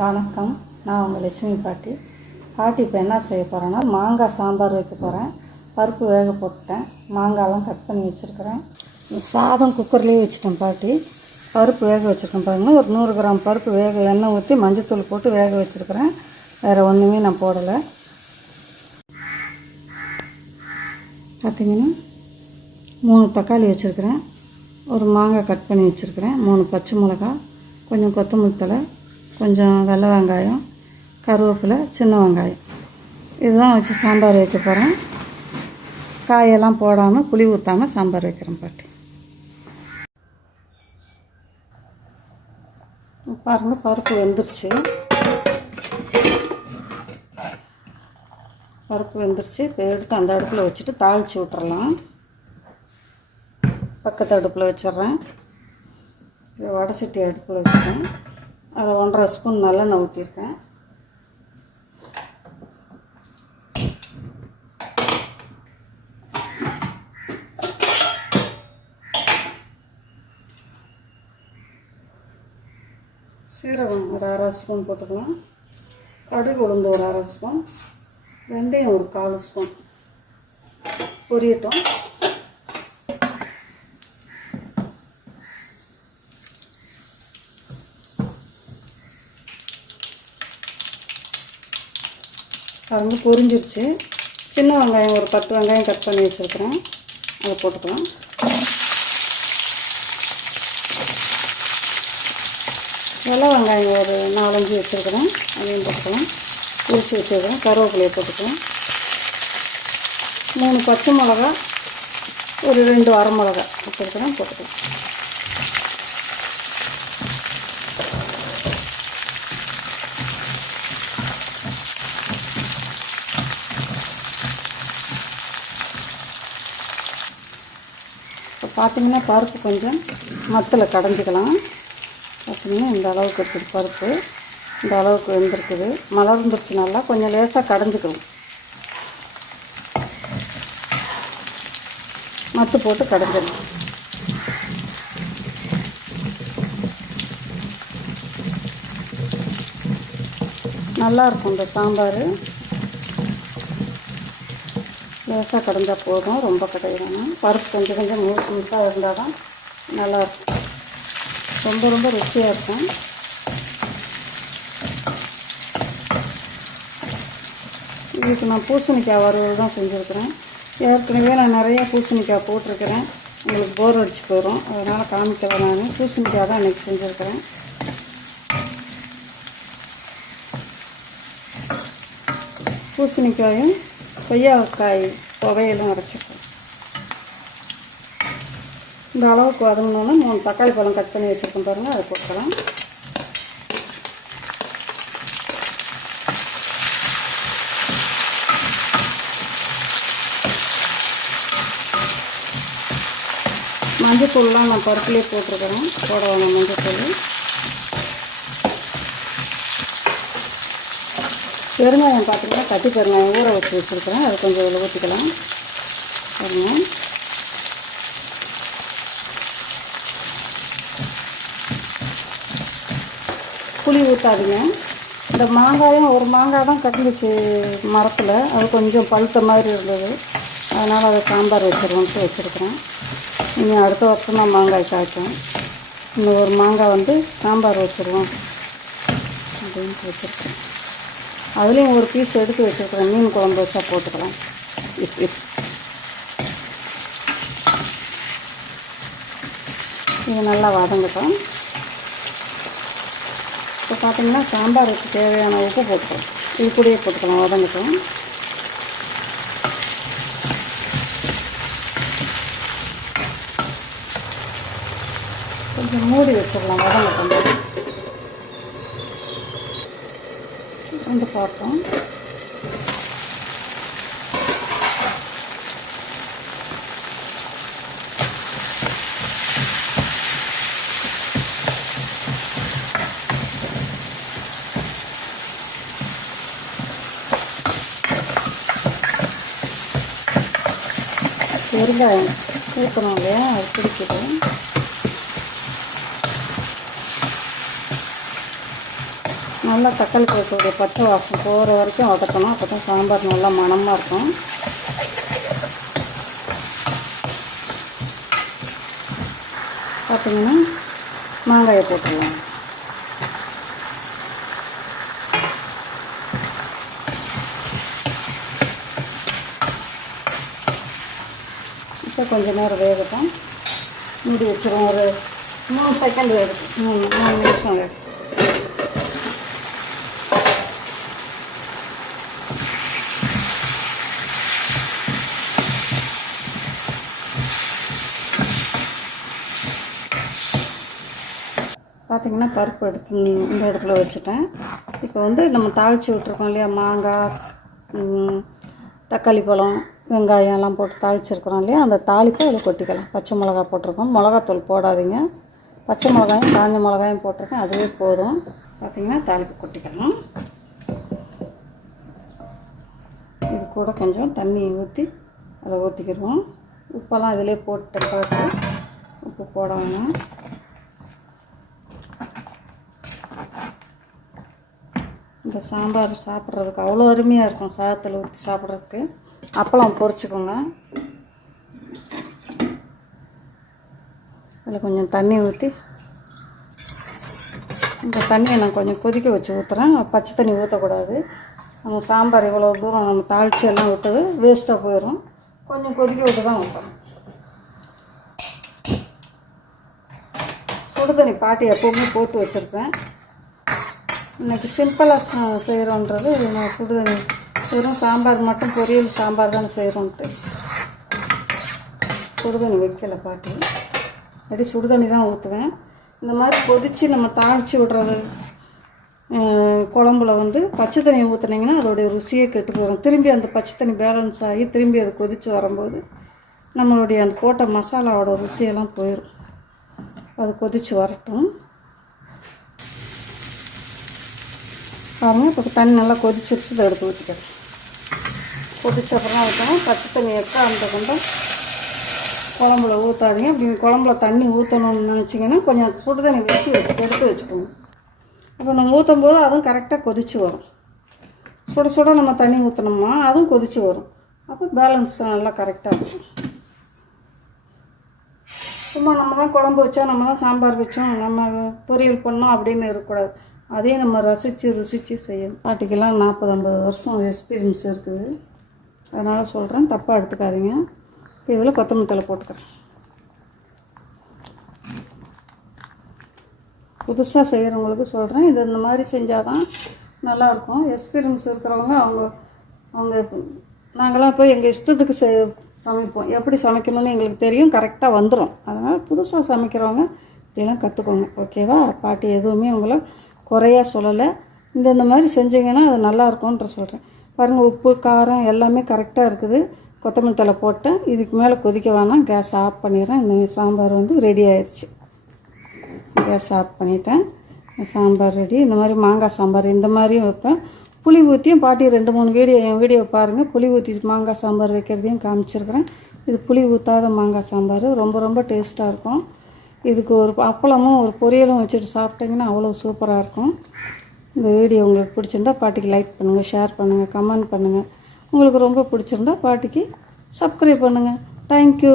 வணக்கம். நான் உங்கள் லட்சுமி பாட்டி. பாட்டி இப்போ என்ன செய்ய போகிறேன்னா மாங்காய் சாம்பார் வைக்க போகிறேன் பருப்பு வேக போட்டுட்டேன். மாங்காயெலாம் கட் பண்ணி வச்சுருக்கிறேன். சாதம் குக்கர்லேயே வச்சுட்டேன் பாட்டி. பருப்பு வேக வச்சுருக்கேன் பாருங்கள் ஒரு நூறு கிராம் பருப்பு வேக எண்ணெய் ஊற்றி மஞ்சத்தூள் போட்டு வேக வச்சுருக்கிறேன். வேறு ஒன்றுமே நான் போடலை. பார்த்தீங்கன்னா மூணு தக்காளி வச்சுருக்கிறேன். ஒரு மாங்காய் கட் பண்ணி வச்சுருக்கிறேன். மூணு பச்சை மிளகா கொஞ்சம் கொத்தமல்லி தழை கொஞ்சம் வெள்ளை வெங்காயம் கருவேப்பிலை சின்ன வெங்காயம். இதுதான் வச்சு சாம்பார் வைக்க போகிறேன் காயெல்லாம் போடாமல் புளி ஊற்றாமல் சாம்பார் வைக்கிறேன் பாட்டி. பாருங்கள் பருப்பு வெந்துருச்சு. பருப்பு வெந்துருச்சு. இப்போ எடுத்து அந்த அடுப்பில் வச்சுட்டு தாளித்து விட்டுறலாம். பக்கத்து அடுப்பில் வச்சிடுறேன். இது வடை சட்டி அடுப்பில் வச்சுட்டேன். அதில் ஒன்றரை ஸ்பூன் நல்லெண்ணெய் ஊற்றிருக்கேன். சீரகம் ஒரு அரை ஸ்பூன் போட்டுக்கலாம். கடுகு உளுந்து ஒரு அரை ஸ்பூன். வெந்தயம் ஒரு கால் ஸ்பூன். பொரியட்டும். அது வந்து பொரிஞ்சிருச்சு. சின்ன வெங்காயம் ஒரு பத்து வெங்காயம் கட் பண்ணி வச்சுருக்கிறேன். அதை போட்டுக்கலாம். வெள்ளை வெங்காயம் ஒரு நாலஞ்சு வச்சுருக்கிறேன். அதையும் போட்டுக்கலாம். உரிச்சு வச்சுருக்கிறேன். கருவேப்பிலையை போட்டுக்கலாம். மூணு பச்சை மிளகா ஒரு ரெண்டு வர மிளகா வச்சுருக்கிறேன் போட்டுக்கலாம். பார்த்தீங்கன்னா பருப்பு கொஞ்சம் மத்தில் கடைஞ்சிக்கலாம். பார்த்தீங்கன்னா இந்த அளவுக்கு இருக்குது பருப்பு. இந்த அளவுக்கு வெந்திருக்குது. மலர்ந்துருச்சு நல்லா கொஞ்சம் லேசாக கடைஞ்சிக்கணும். மத்து போட்டு கடைஞ்சிடணும். நல்லாயிருக்கும் இந்த சாம்பார். லேசாக கடந்தால் போதும் ரொம்ப கிடையாது பருப்பு கொஞ்சம் கொஞ்சம் முழுசு முழுசாக இருந்தால் தான் நல்லாயிருக்கும். ரொம்ப ரொம்ப ருசியாக இருக்கும். இதுக்கு நான் பூசணிக்காய் வறுவல் தான் செஞ்சுருக்கிறேன். ஏற்கனவே நான் நிறைய பூசணிக்காய் போட்டிருக்கிறேன். உங்களுக்கு போர் அடிச்சு போயிடும் அதனால் காமிக்க நான். பூசணிக்காய் தான் இன்றைக்கி செஞ்சுருக்கிறேன். பூசணிக்காயும் கொய்யாக்காய் துவையலும் அரைச்சிருக்கோம் இந்த அளவுக்கு வதங்கினோன்னா மூணு தக்காளி பழம் கட் பண்ணி வச்சுருக்கோம் பாருங்கள் அதை போட்டுக்கலாம். மஞ்சத்தூள்லாம் நான் பருப்புலேயே போட்டிருக்கிறேன். போட வேணும் மஞ்சத்தூள். பெருங்காயம் பார்த்தீங்கன்னா கட்டி பெருங்காயம் ஊற வச்சு வச்சுருக்கிறேன். அது கொஞ்சம் இதில் ஊற்றிக்கலாம் பாருங்க. புளி ஊற்றாதீங்க இந்த மாங்காயும் ஒரு மாங்காய் தான் கட்டிடுச்சு மரத்தில். அது கொஞ்சம் பழுத்த மாதிரி இருந்தது. அதனால் அதை சாம்பார் வச்சுருவோன்ட்டு வச்சுருக்கிறேன். இனி அடுத்த வருஷம் தான் மாங்காய் காய்க்கும். இன்னும் ஒரு மாங்காய் வந்து சாம்பார் வச்சுருவோம். அப்படின்ட்டு வச்சுருக்கேன். அதுலேயும் ஒரு பீஸ் எடுத்து வச்சுருக்கிறேன். மீன் குழம்பு வச்சா போட்டுக்கலாம். இது நல்லா வதங்கட்டும். இப்போ பார்த்தீங்கன்னா சாம்பார் வச்சு தேவையான உப்பு போட்டுக்கலாம். இது கூடயே போட்டுக்கலாம். வதங்கட்டும். கொஞ்சம் மூடி வச்சிடலாம். வதங்கட்டும். வந்து பார்த்தோம் பெருங்காயம் ஊற்றணும் இல்லையா? அது பிடிக்குது. நல்லா தக்காளி பழத்தோடைய பச்சை வாசம் போகிற வரைக்கும் வதக்கணும். அப்போ தான் சாம்பார் நல்லா மணமாக இருக்கும். பார்த்தீங்கன்னா மாங்காயை போட்டுடலாம். இப்போ கொஞ்சம் நேரம் வேகட்டும். மூடி வச்சுருவோம். ஒரு மூணு செகண்ட் வேகட்டும். மூணு மூணு நிமிஷம் வேகட்டும். பார்த்திங்கன்னா பருப்பு எடுத்து இந்த இடத்துல வச்சுட்டேன். இப்போ வந்து நம்ம தாளித்து விட்ருக்கோம் இல்லையா? மாங்காய் தக்காளி பழம் வெங்காயம் எல்லாம் போட்டு தாளிச்சிருக்கிறோம் இல்லையா? அந்த தாளிப்பை அதில் கொட்டிக்கலாம். பச்சை மிளகா போட்டிருக்கோம். மிளகாத்தூள் போடாதீங்க. பச்சை மிளகாயும் காஞ்ச மிளகாயும் போட்டிருக்கேன். அதுவே போதும். பார்த்திங்கன்னா தாளிப்பு கொட்டிக்கலாம். இது கூட கொஞ்சம் தண்ணி ஊற்றி அதை ஊற்றிக்கிடுவோம் உப்பெல்லாம் இதிலே போட்டு பார்த்து உப்பு போட இந்த சாம்பார் சாப்பிட்றதுக்கு அவ்வளோ அருமையாக இருக்கும் சாதத்தில் ஊற்றி சாப்பிட்றதுக்கு. அப்பளம் பொரிச்சுக்கோங்க. அதில் கொஞ்சம் தண்ணி ஊற்றி இந்த தண்ணியை நான் கொஞ்சம் கொதிக்க வச்சு ஊற்றுறேன் பச்சை தண்ணி ஊற்றக்கூடாது நம்ம சாம்பார் இவ்வளோ தூரம் நம்ம தாளித்து எல்லாம் விட்டது வேஸ்ட்டாக போயிடும் கொஞ்சம் கொதிக்க விட்டு தான் ஊற்றுறேன் சுடு தண்ணி பாட்டி எப்போவுமே போட்டு வச்சுருப்பேன். இன்றைக்கி சிம்பிளாக செய்கிறோன்றது நான் சுடுதண்ணி வெறும் சாம்பார் மட்டும் பொரியல் சாம்பார் தான் செய்கிறோன்ட்டு சுடுதண்ணி வைக்கலை பாட்டி. அப்படி சுடுதண்ணி தான் ஊற்றுவேன் இந்த மாதிரி கொதித்து நம்ம தாளித்து விடுறது குழம்புல வந்து பச்சை தண்ணி ஊற்றுனீங்கன்னா அதோடைய ருசியே கெட்டு போயிடும் திரும்பி அந்த பச்சை தண்ணி பேலன்ஸ் ஆகி திரும்பி அது கொதித்து வரும்போது நம்மளுடைய அந்த போட்ட மசாலாவோட ருசியெல்லாம் போயிடும் அது கொதித்து வரட்டும். பாருங்க. இப்போ தண்ணி நல்லா கொதிச்சிருச்சு. இதை எடுத்து ஊற்றிக்கிறேன் கொதிச்ச அப்புறம் ஊற்றணும் பச்சை தண்ணி எடுத்து அந்த கொண்டும் குழம்புல ஊற்றாதீங்க அப்படி குழம்புல தண்ணி ஊற்றணும்னு நினச்சிங்கன்னா கொஞ்சம் சுடு தண்ணி வச்சு எடுத்து வச்சுக்கோங்க. அப்போ நம்ம ஊற்றும் போது அதுவும் கரெக்டாக கொதிச்சு வரும். சுட சுட நம்ம தண்ணி ஊற்றினோம்னா அதுவும் கொதிச்சு வரும். அப்போ பேலன்ஸ் நல்லா கரெக்டாக இருக்கும். சும்மா நம்ம தான் குழம்பு வச்சோம் நம்ம தான் சாம்பார் வச்சோம் நம்ம பொரியல் பண்ணோம் அப்படின்னு இருக்கக்கூடாது. அதே நம்ம ரசித்து ருசித்து செய்யணும். பாட்டிக்கெல்லாம் நாற்பது ஐம்பது வருஷம் எக்ஸ்பீரியன்ஸ் இருக்குது. அதனால் சொல்கிறேன் தப்பாக எடுத்துக்காதீங்க. இப்போ இதில் கொத்தமல்லி போட்டுக்கிறேன். புதுசாக செய்கிறவங்களுக்கு சொல்கிறேன் இது இந்த மாதிரி செஞ்சால் தான் நல்லாயிருக்கும். எக்ஸ்பீரியன்ஸ் இருக்கிறவங்க அவங்க அவங்க நாங்களாம் போய் எங்கள் இஷ்டத்துக்கு செ சமைப்போம். எப்படி சமைக்கணும்னு எங்களுக்கு தெரியும். கரெக்டாக வந்துடும் அதனால் புதுசாக சமைக்கிறவங்க இப்படிலாம் கற்றுக்கோங்க ஓகேவா பாட்டி எதுவுமே உங்களை குறையா சொல்லலை. இந்தந்த மாதிரி செஞ்சீங்கன்னா அது நல்லாயிருக்கும்ன்ற சொல்கிறேன் பாருங்கள் உப்பு காரம் எல்லாமே கரெக்டாக இருக்குது. கொத்தமல்லி தழை போட்டேன். இதுக்கு மேலே கொதிக்க வேணாம். கேஸ் ஆஃப் பண்ணிடுறேன். இந்த சாம்பார் வந்து ரெடி ஆயிடுச்சு கேஸ் ஆஃப் பண்ணிட்டேன். சாம்பார் ரெடி இந்த மாதிரி மாங்காய் சாம்பார் இந்த மாதிரியும் வைப்பேன். புளி ஊற்றியும் பாட்டி ரெண்டு மூணு வீடியோ என் வீடியோ பாருங்கள் புளி ஊற்றி மாங்காய் சாம்பார் வைக்கிறதையும் காமிச்சிருக்கிறேன். இது புளி ஊற்றாத மாங்காய் சாம்பார். ரொம்ப ரொம்ப டேஸ்ட்டாக இருக்கும். இதுக்கு ஒரு அப்பளமும் ஒரு பொரியலும் வச்சுட்டு சாப்பிட்டிங்கன்னா அவ்வளோ சூப்பராக இருக்கும். இந்த வீடியோ உங்களுக்கு பிடிச்சிருந்தா பாட்டிக்கு லைக் பண்ணுங்கள் ஷேர் பண்ணுங்கள் கமெண்ட் பண்ணுங்கள் உங்களுக்கு ரொம்ப பிடிச்சிருந்தா பாட்டிக்கு சப்ஸ்கிரைப் பண்ணுங்கள் தேங்க்யூ